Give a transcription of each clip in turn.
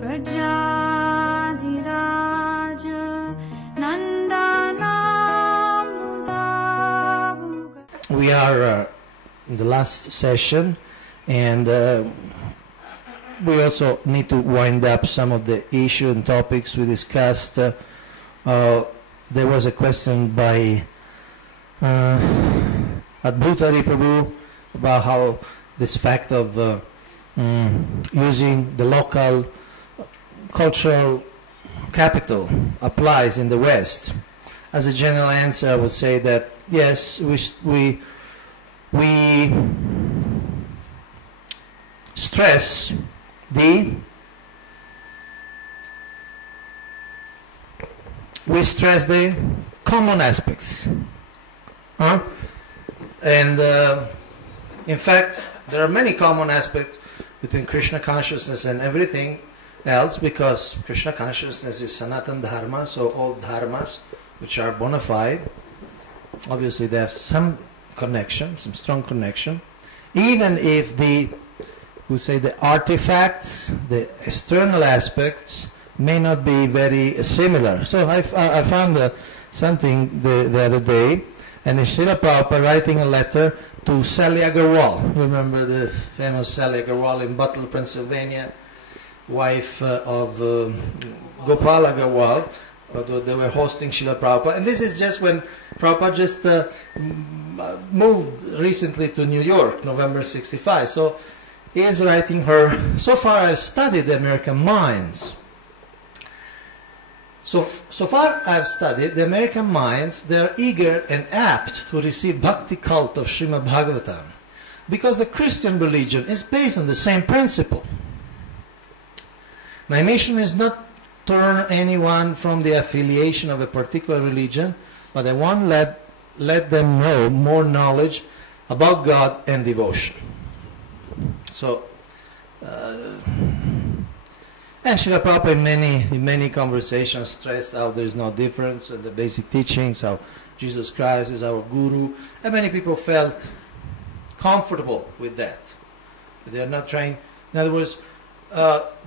We are in the last session, and we also need to wind up some of the issues and topics we discussed. There was a question by Kaunteya Prabhu about how this fact of using the local cultural capital applies in the West. As a general answer, I would say that yes, we stress the common aspects, and in fact there are many common aspects between Krishna consciousness and everything else, because Krishna consciousness is Sanatan Dharma, so all dharmas which are bona fide, obviously they have some connection, some strong connection, even if the artifacts, the external aspects may not be very similar. So I found something the other day, and Srila Prabhupada writing a letter to Sally Agarwal. Remember the famous Sally Agarwal in Butler, Pennsylvania, wife of Gopal Agarwal. They were hosting Srila Prabhupada, and this is just when Prabhupada just moved recently to New York, November 65. So he is writing her, so far I've studied the American minds. So far I've studied the American minds, they're eager and apt to receive bhakti cult of Srimad Bhagavatam, because the Christian religion is based on the same principle. My mission is not turn anyone from the affiliation of a particular religion, but I want to let them know more knowledge about God and devotion. So, and Srila Prabhupada in many conversations stressed how there is no difference in the basic teachings, how Jesus Christ is our Guru, and many people felt comfortable with that. They are not trying, in other words,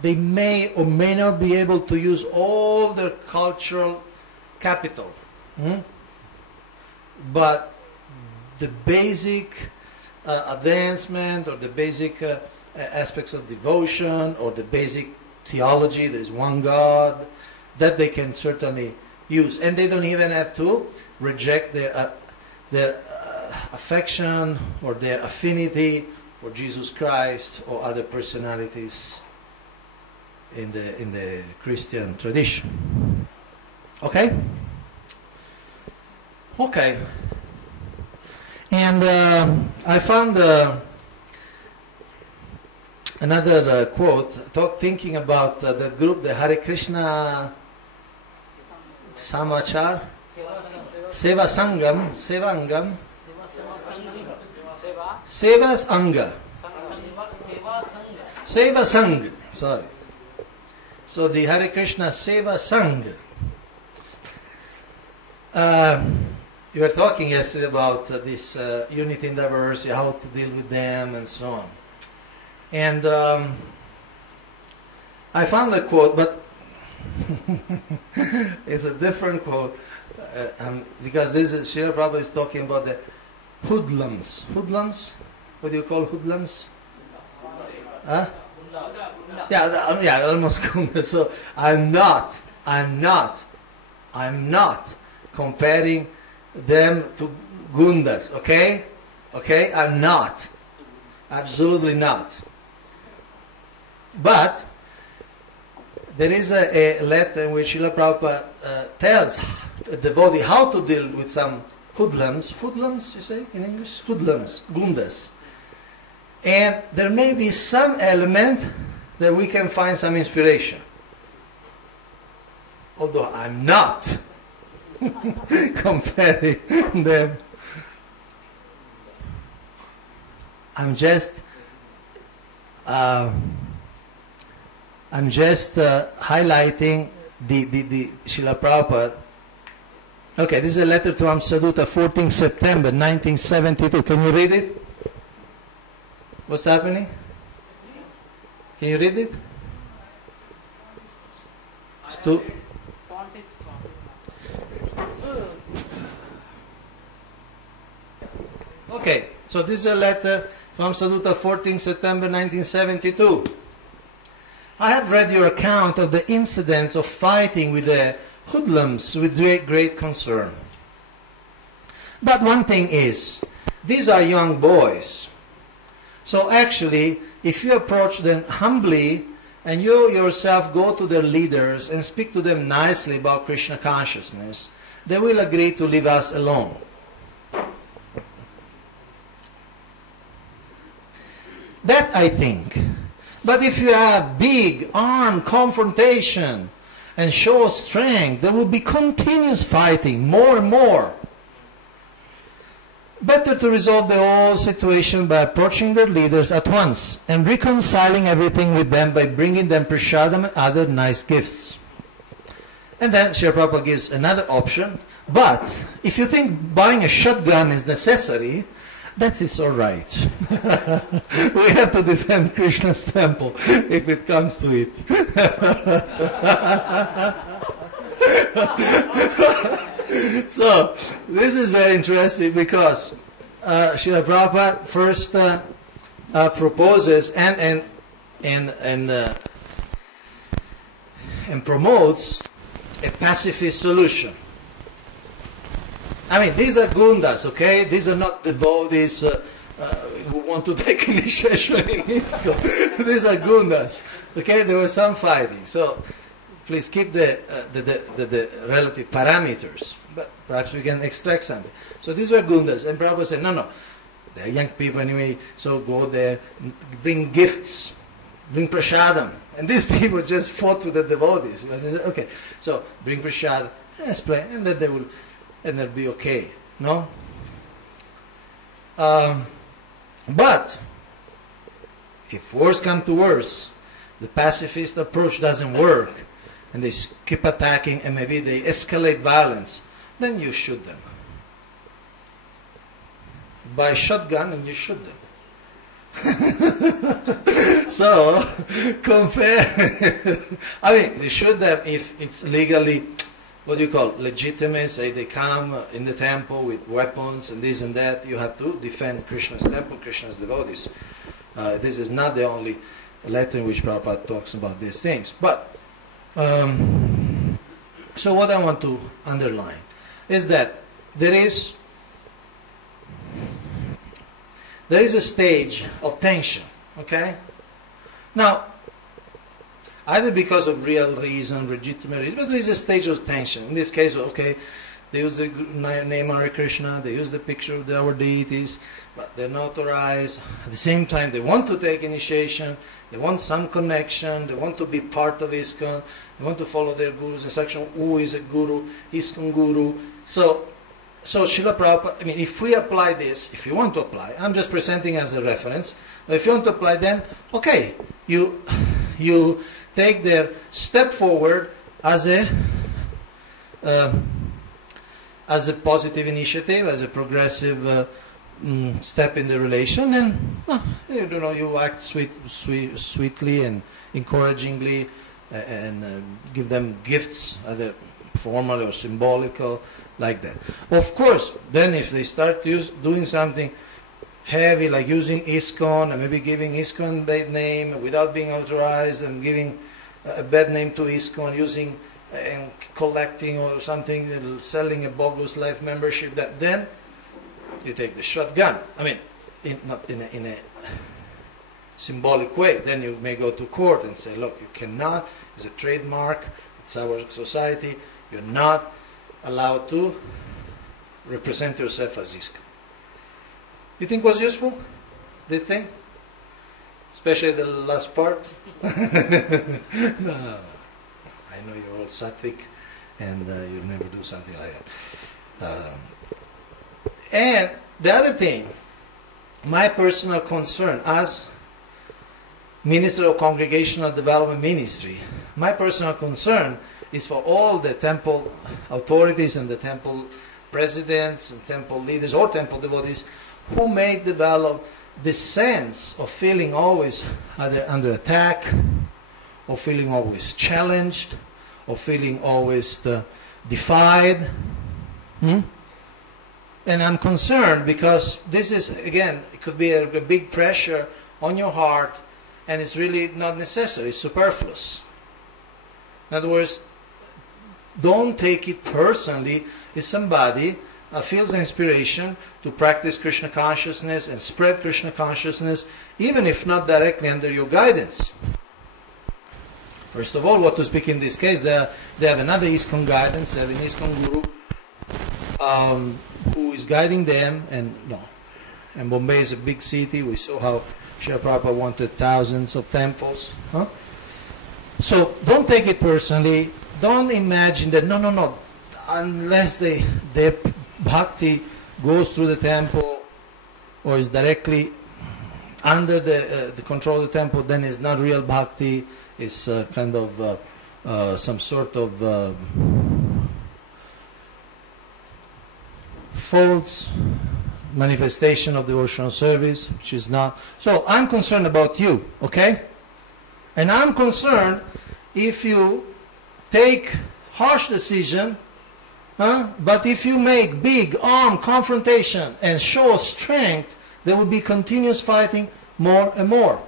they may or may not be able to use all their cultural capital, but the basic advancement, or the basic aspects of devotion, or the basic theology, there is one God, that they can certainly use, and they don't even have to reject their affection or their affinity for Jesus Christ or other personalities in the Christian tradition. Okay? Okay. And I found another quote, thinking about the group, the Hare Krishna Samachar, Seva Sangam, Seva Sang, sorry. So the Hare Krishna Seva Sang. You were talking yesterday about this unity in diversity, how to deal with them, and so on. And I found a quote, but it's a different quote, because this is Srila Prabhupada is talking about the hoodlums. Hoodlums? What do you call hoodlums? Huh? Yeah, almost. So I'm not comparing them to gundas. Okay, I'm not, absolutely not. But there is a letter in which Srila Prabhupada tells a devotee how to deal with some hoodlums. Hoodlums, you say in English? Hoodlums, gundas. And there may be some element that we can find some inspiration. Although I'm not comparing them. I'm just highlighting the Srila Prabhupada. Okay, this is a letter to Amsaduta, 14 September 1972. Can you read it? What's happening? Can you read it? To okay, so this is a letter from Saduta, 14 September 1972. I have read your account of the incidents of fighting with the hoodlums with great concern. But one thing is, these are young boys. So actually, if you approach them humbly and you yourself go to their leaders and speak to them nicely about Krishna consciousness, they will agree to leave us alone. That I think. But if you have big armed confrontation and show strength, there will be continuous fighting, more and more. Better to resolve the whole situation by approaching their leaders at once and reconciling everything with them by bringing them prasadam and other nice gifts. And then Srila Prabhupada gives another option. But if you think buying a shotgun is necessary, that is all right. We have to defend Krishna's temple if it comes to it. So, this is very interesting because Srila Prabhupada first proposes and promotes a pacifist solution. I mean, these are gundas, okay? These are not devotees who want to take initiation in ISKCON. These are gundas, okay? There was some fighting. So, please keep the relative parameters. But perhaps we can extract something. So these were gundas. And Prabhupada said, no, they're young people anyway, so go there, bring gifts, bring prasadam. And these people just fought with the devotees. And they said, okay, so bring prasadam, let's play, and then they'll be okay. No? But if worse comes to worse, the pacifist approach doesn't work, and they keep attacking, and maybe they escalate violence, then you shoot them. Buy shotgun and you shoot them. So, compare. I mean, they shoot them if it's legally, what do you call it, legitimate. Say they come in the temple with weapons and this and that. You have to defend Krishna's temple, Krishna's devotees. This is not the only letter in which Prabhupada talks about these things. But, so what I want to underline is that there is a stage of tension, okay? Now, either because of real reason, legitimate reason, but there is a stage of tension. In this case, okay, they use the name Hare Krishna, they use the picture of our deities, but they're not authorized. At the same time, they want to take initiation, they want some connection, they want to be part of ISKCON, they want to follow their guru's instruction. Who is a guru? ISKCON guru. So Srila Prabhupada, I mean, if we apply this, if you want to apply, I'm just presenting as a reference, but if you want to apply, then, okay, you take their step forward as a positive initiative, as a progressive step in the relation, and you act sweetly and encouragingly, and give them gifts, either formal or symbolical, like that. Of course, then if they start doing something heavy, like using ISKCON and maybe giving ISKCON a bad name without being authorized, and giving a bad name to ISKCON, using and collecting or something, selling a bogus life membership, then you take the shotgun. I mean, not in a symbolic way. Then you may go to court and say, look, you cannot, it's a trademark, it's our society, you're not allowed to represent yourself as ISKCON. You think was useful, this thing? Especially the last part? No. I know you're all sattvic and you'll never do something like that. And the other thing, my personal concern as Minister of Congregational Development Ministry, my personal concern is for all the temple authorities and the temple presidents and temple leaders or temple devotees who may develop this sense of feeling always either under attack or feeling always challenged or feeling always defied. And I'm concerned because this is, again, it could be a big pressure on your heart, and it's really not necessary, it's superfluous. In other words, don't take it personally if somebody feels an inspiration to practice Krishna consciousness and spread Krishna consciousness, even if not directly under your guidance. First of all, what to speak in this case, they have another ISKCON guidance, they have an ISKCON guru who is guiding them, and Bombay is a big city. We saw how Srila Prabhupada wanted thousands of temples. So don't take it personally. Don't imagine that, no, unless their bhakti goes through the temple or is directly under the control of the temple, then it's not real bhakti. It's kind of some sort of false manifestation of devotional service, which is not. So I'm concerned about you, okay? And I'm concerned if you take harsh decision, but if you make big armed confrontation and show strength, there will be continuous fighting more and more.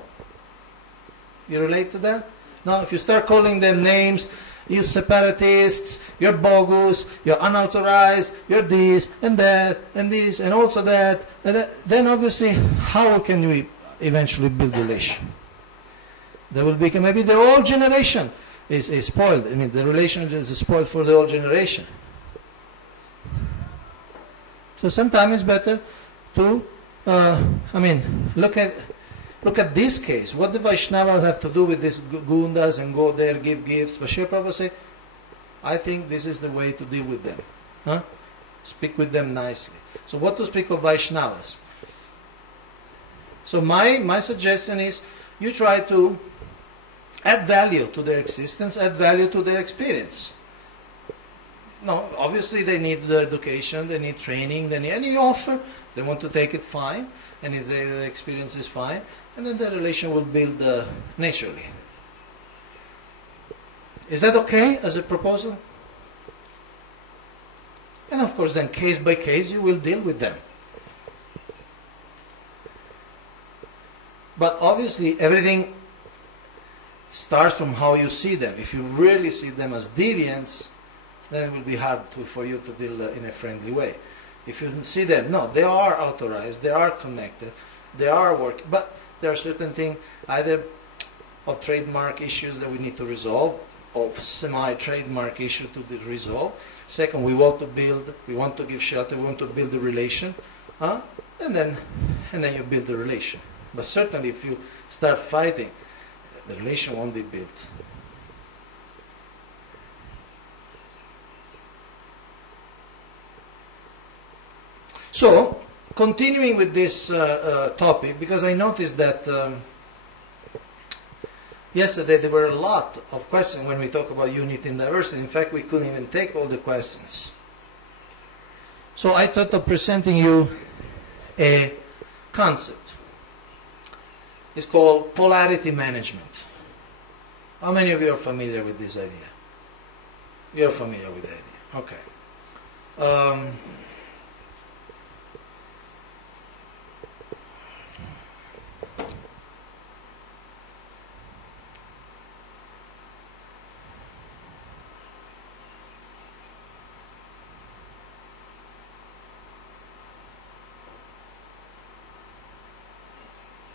You relate to that? Now, if you start calling them names, you separatists, you're bogus, you're unauthorized, you're this and that and this and also that, then obviously how can we eventually build relation? There will be, maybe the whole generation is spoiled. I mean, the relationship is spoiled for the whole generation. So sometimes it's better to, look at this case. What the Vaishnavas have to do with these gundas and go there, give gifts? But Srila Prabhupada said, I think this is the way to deal with them. Speak with them nicely. So what to speak of Vaishnavas? So my suggestion is, you try to add value to their existence, add value to their experience. No, obviously they need the education, they need training, they need any offer. They want to take it, fine. And if their experience is fine, and then the relation will build naturally. Is that okay as a proposal? And of course then case by case you will deal with them. But obviously everything starts from how you see them. If you really see them as deviants, then it will be hard for you to deal in a friendly way. If you see them, no, they are authorized, they are connected, they are working, but there are certain things, either of trademark issues that we need to resolve, or semi-trademark issue to be resolved. Second, we want to give shelter, we want to build a relation, and then you build the relation. But certainly if you start fighting, the relation won't be built. So, continuing with this topic, because I noticed that yesterday there were a lot of questions when we talk about unity and diversity. In fact, we couldn't even take all the questions. So I thought of presenting you a concept. It's called polarity management. How many of you are familiar with this idea? You're familiar with the idea. Okay.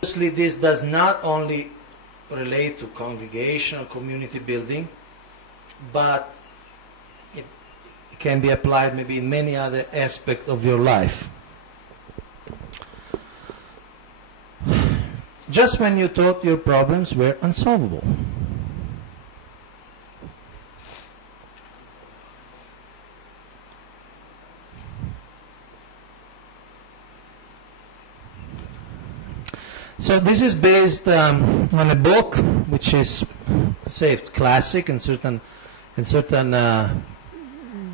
Obviously, this does not only relate to congregation or community building, but it can be applied maybe in many other aspects of your life. Just when you thought your problems were unsolvable. So this is based on a book which is, say, classic in certain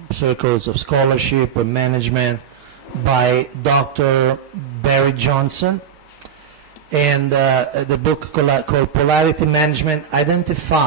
circles of scholarship or management, by Dr. Barry Johnson, and the book called Polarity Management, Identify